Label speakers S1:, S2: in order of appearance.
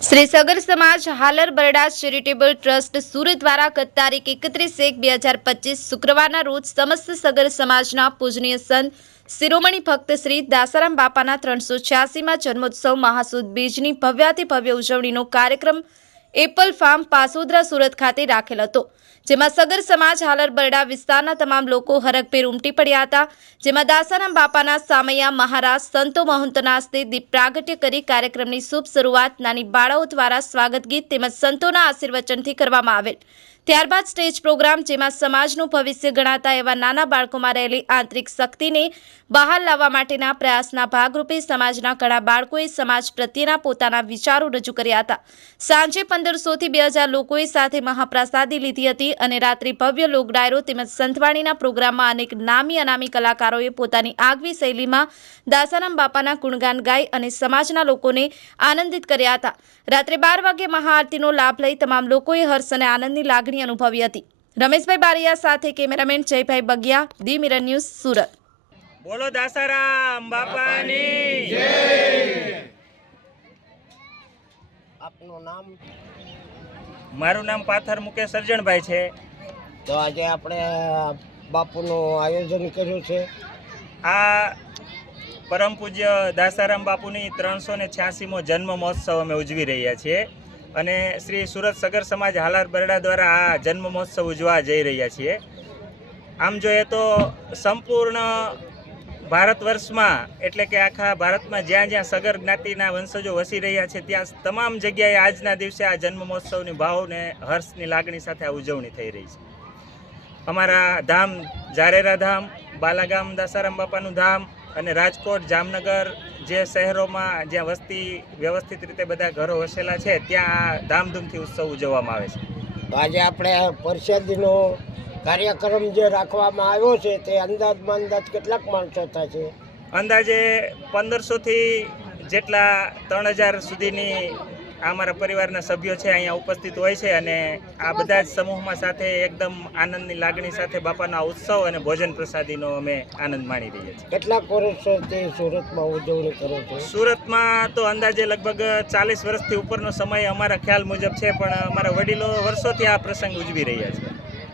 S1: શ્રી સગર સમાજ Halar Barda charitable trust Surat દ્વારા ગત તારીખ એકત્રીસ એક બે હજાર પચીસ શુક્રવારના રોજ સમસ્ત સગર સમાજના પૂજનીય સંત શિરોમણી ભક્ત શ્રી દાસારામ બાપાના ત્રણસો છ્યાસીમાં જન્મોત્સવ મહાસુદ બીજની ભવ્યાથી ભવ્ય ઉજવણીનો કાર્યક્રમ એપલ ફાર્મ પાસોદરા સુરત ખાતે રાખેલ હતો. જેમાં સગર સમાજ હાલર બરડા વિસ્તારના તમામ લોકો હરકભેર ઉમટી પડ્યા હતા, જેમાં દાસારામ બાપાના સામૈયા મહારાજ સંતો મહંતોના હસ્તે દીપ પ્રાગટ્ય કરી કાર્યક્રમની શુભ શરૂઆત નાની બાળાઓ દ્વારા સ્વાગત ગીત તેમજ સંતોના આશીર્વચનથી કરવામાં આવેલ. ત્યારબાદ સ્ટેજ પ્રોગ્રામ જેમાં સમાજનું ભવિષ્ય ગણાતા એવા નાના બાળકોમાં રહેલી આંતરિક શક્તિને બહાર લાવવા માટેના પ્રયાસના ભાગરૂપે સમાજના ઘણા બાળકોએ સમાજ પ્રત્યેના પોતાના વિચારો રજૂ કર્યા હતા. સાંજે પંદરસોથી બે હજાર લોકોએ સાથે મહાપ્રસાદી લીધી હતી અને રાત્રે ભવ્ય લોકડાયરો તેમજ સંતવાણીના પ્રોગ્રામમાં અનેક નામી અનામી કલાકારોએ પોતાની આગવી શૈલીમાં દાસારામ બાપાના ગુણગાન ગાઈ અને સમાજના લોકોને આનંદિત કર્યા હતા. રાત્રે બાર વાગે મહાઆરતીનો લાભ લઈ તમામ લોકોએ હર્ષ અને આનંદની લાગણી અનુભવી હતી. રમેશભાઈ બારિયા સાથે cameraman Jaybhai Bagiya the mirror news Surat.
S2: બોલો દાસારામ બાપાની.
S3: આપનું નામ?
S2: મારું નામ પાથર મુકેશ સર્જનભાઈ છે.
S3: તો આજે આપણે બાપુનું આયોજન કર્યું છે.
S2: આ પરમ પૂજ્ય દાસારામ બાપુની ત્રણસો ને છ્યાસીમો જન્મ મહોત્સવ અમે ઉજવી રહ્યા છીએ. અને શ્રી સુરત સગર સમાજ હાલાર બરડા દ્વારા આ જન્મ મહોત્સવ ઉજવા જઈ રહ્યા છીએ. આમ જોઈએ તો સંપૂર્ણ ભારત વર્ષમાં, એટલે કે આખા ભારતમાં જ્યાં જ્યાં સગર જ્ઞાતિના વંશજો વસી રહ્યા છે, ત્યાં તમામ જગ્યાએ આજના દિવસે આ જન્મ મહોત્સવની ભાવને, હર્ષની લાગણી સાથે આ ઉજવણી થઈ રહી છે. અમારા ધામ જારેરા ધામ, બાલાગામ, દાસારામ બાપાનું ધામ અને રાજકોટ જામનગર જે શહેરોમાં જ્યાં વસ્તી વ્યવસ્થિત રીતે બધા ઘરો વસેલા છે ત્યાં આ ધામધૂમથી ઉત્સવ ઉજવવામાં આવે છે.
S3: તો આજે આપણે પરિષદનો કાર્યક્રમ જે રાખવામાં આવ્યો છે તે અંદાજમાં અંદાજ કેટલાક માણસો થશે
S2: અંદાજે પંદરસોથી જેટલા ત્રણ હજાર સુધીની આ અમારા પરિવારના સભ્યો છે અહીંયા ઉપસ્થિત હોય છે અને આ બધા જ સમૂહમાં સાથે એકદમ આનંદની લાગણી સાથે બાપાના ઉત્સવ અને ભોજન પ્રસાદીનો અમે આનંદ માણી રહ્યા છીએ.
S3: કેટલાક વર્ષોથી સુરતમાં ઉજવણી કરો છો?
S2: સુરતમાં તો અંદાજે લગભગ ચાલીસ વર્ષથી ઉપરનો સમય અમારા ખ્યાલ મુજબ છે પણ અમારા વડીલો વર્ષોથી આ પ્રસંગ ઉજવી રહ્યા છે.